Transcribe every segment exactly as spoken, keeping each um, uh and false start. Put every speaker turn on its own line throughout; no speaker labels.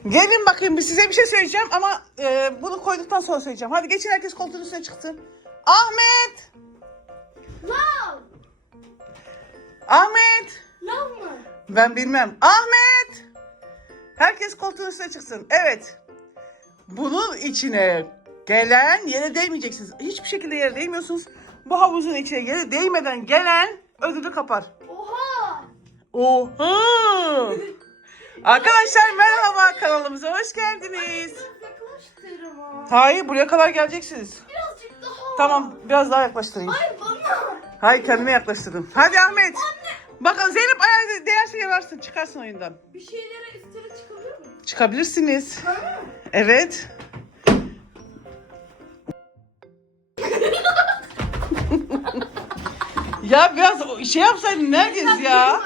Gelin bakayım, bir size bir şey söyleyeceğim ama e, bunu koyduktan sonra söyleyeceğim. Hadi geçin, herkes koltuğun üstüne çıksın. Ahmet!
Lav.
Ahmet!
Lav mı?
Ben bilmem. Ahmet! Herkes koltuğun üstüne çıksın. Evet. Bunun içine gelen yere değmeyeceksiniz. Hiçbir şekilde yere değmiyorsunuz. Bu havuzun içine yere değmeden gelen ödülü kapar.
Oha.
Oha! Arkadaşlar merhaba, kanalımıza hoş geldiniz.
Biraz yaklaştır ama.
Hayır, buraya kadar geleceksiniz.
Birazcık daha.
Tamam, biraz daha yaklaştırayım.
Hayır bana.
Hayır, kendine yaklaştırdım. Hadi Ahmet. Bakın Zeynep ayağı değerse yararsın, çıkarsın oyundan.
Bir şeylere üstüne çıkabilir miyim?
Çıkabilirsiniz.
Ha?
Evet. Ya biraz şey yapsaydın Nergiz ya.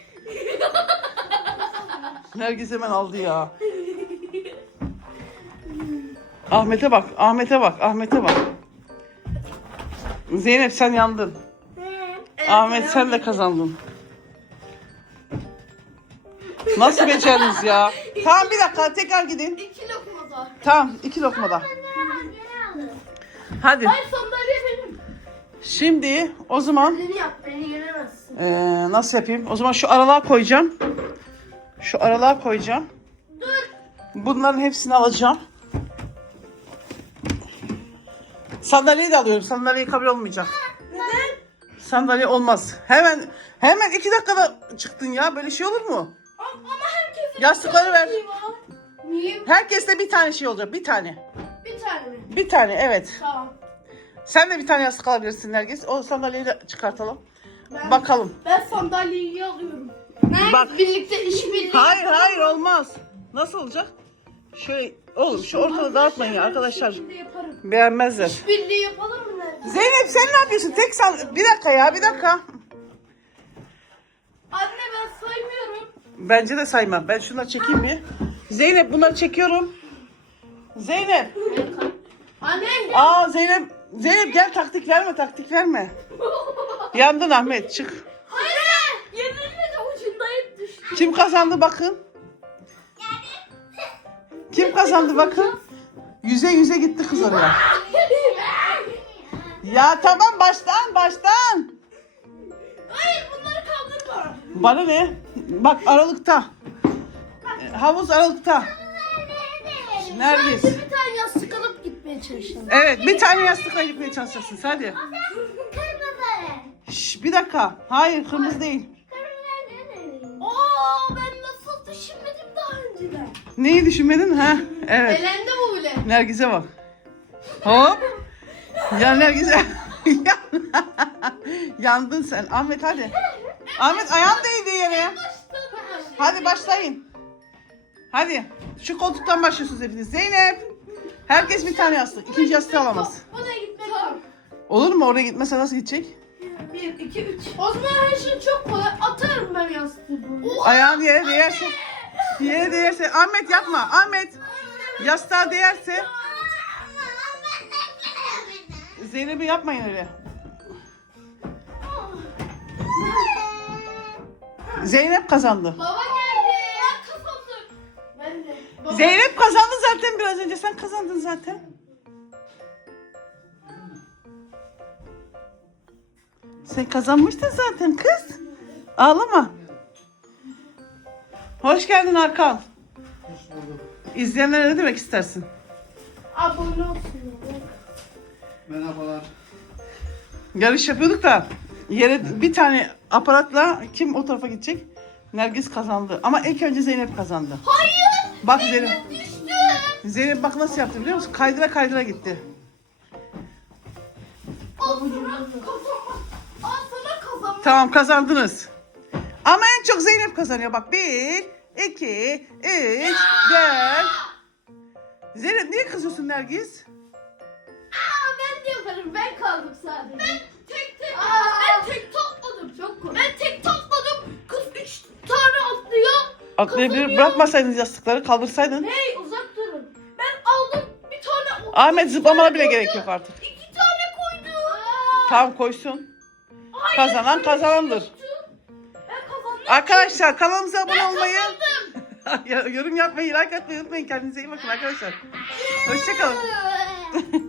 Nergiz hemen aldı ya. Ahmet'e bak, Ahmet'e bak, Ahmet'e bak. Zeynep sen yandın.
Evet,
Ahmet sen de kazandın. Nasıl becerdiniz ya? Tamam, bir dakika tekrar gidin.
İki lokmada.
Tamam, iki lokmada. Hadi.
Hayır sandalye benim.
Şimdi o zaman
Beni yap, beni yenemezsin.
eee, nasıl yapayım? O zaman şu aralığa koyacağım. Şu aralığa koyacağım.
Dur.
Bunların hepsini alacağım. Sandalyeyi de alıyorum. Sandalyeyi kabul olmayacak.
Neden?
Sandalye olmaz. Hemen hemen iki dakikada çıktın ya. Böyle şey olur mu?
Ama, ama herkesin
Yastıkları ver.
bir var. Niye?
Herkeste bir tane şey olacak. Bir tane.
Bir tane mi?
Bir tane, evet.
Tamam.
Sen de bir tane yastık alabilirsin Nergis. O sandalyeyi de çıkartalım.
Ben,
Bakalım.
Ben sandalyeyi alıyorum. Nerede?
Bak.
Birlikte işbirliği.
Hayır hayır olmaz. Nasıl olacak? Şöyle oğlum şu ortalığı dağıtmayın ya arkadaşlar.
Şimdi yaparım.
Beğenmezler.
İşbirliği yapalım mı nerede?
Zeynep sen ne yapıyorsun? Tek sal. Bir dakika ya, bir dakika.
Anne ben saymıyorum.
Bence de sayma. Ben şunları çekeyim bir. Zeynep bunları çekiyorum. Zeynep.
Anne.
Aa Zeynep. Zeynep gel, taktik verme, taktik verme. Yandın Ahmet, çık.
Hayır. Yenilmedi, ucundayım düştü.
Kim kazandı bakın. Kim kazandı bakın. Yüze yüze gitti kız oraya. Ya tamam, baştan baştan.
Hayır bunları kaldırma.
Bana ne? Bak aralıkta. E, Havuz aralıkta. Nergis.
Sadece bir tane yastık alıp gitmeye çalışalım.
Evet, bir tane yastıkla gitmeye çalışacaksın. Hadi. Şş, bir dakika. Hayır, kırmızı değil.
Oo ben nasıl düşünmedim daha önceden.
Neyi düşünmedin ha? Evet.
Elendi bu bile.
Nergis'e bak. Hop. Ya Nergis'e. Yandın sen. Ahmet hadi. Ahmet ayağın değdi yere. Hadi başlayın. Hadi. Şu koltuktan başlıyorsunuz hepiniz. Zeynep. Herkes bir tane yastık. İkinci yastığı alamaz.
Buna gitmek tamam.
Olur mu? Oraya gitmese nasıl gidecek?
Bir, iki, üç. O zaman her şey çok kolay. Atarım ben yastığı buraya.
Ayağın yere değerse. Yere değerse. Ahmet yapma. Ahmet. Yastığa değerse. Zeynep'i yapmayın öyle. Zeynep kazandı.
Baba geldi. Ben kazandım. Ben de. Baba.
Zeynep kazandı zaten biraz önce. Sen kazandın zaten. Sen kazanmıştın zaten kız. Ağlama. Hoş geldin Hakan.
Hoş bulduk.
İzleyenlere ne demek istersin?
Abone olsun.
Merhabalar.
Yarış yapıyorduk da yere bir tane aparatla kim o tarafa gidecek? Nergis kazandı. Ama ilk önce Zeynep kazandı.
Hayır.
Bak Zeynep.
Düştü.
Zeynep bak nasıl yaptı biliyor musun? Kaydıra kaydıra gitti.
Al sana kazanma. Al sana kazanma.
Tamam, kazandınız. Ama en çok Zeynep kazanıyor. Bak bir, iki, üç, dört. Zeynep niye kızıyorsun Nergis?
Aa ben de yaparım. Ben kaldım sadece. Ben tek tek. Aa, ben tek topladım. Çok kolay. Ben tek topladım. Kız üç tane atlıyor.
Atlayabilir.
Kazanıyor.
Bırakmasaydınız yastıkları, kaldırsaydın.
Hey uzak durun. Ben aldım bir tane.
Ahmet zıplamana bile
koydu.
gerek yok artık.
İki tane koydu.
Tamam, koysun.
Hayır,
Kazanan
öyle bir şey
kazanandır.
yoktu. Ben kazandım.
Arkadaşlar kanalımıza abone
Ben
olmayı,
kazandım.
Yorum yapmayı, like atmayı unutmayın. Kendinize iyi bakın arkadaşlar. Hoşçakalın.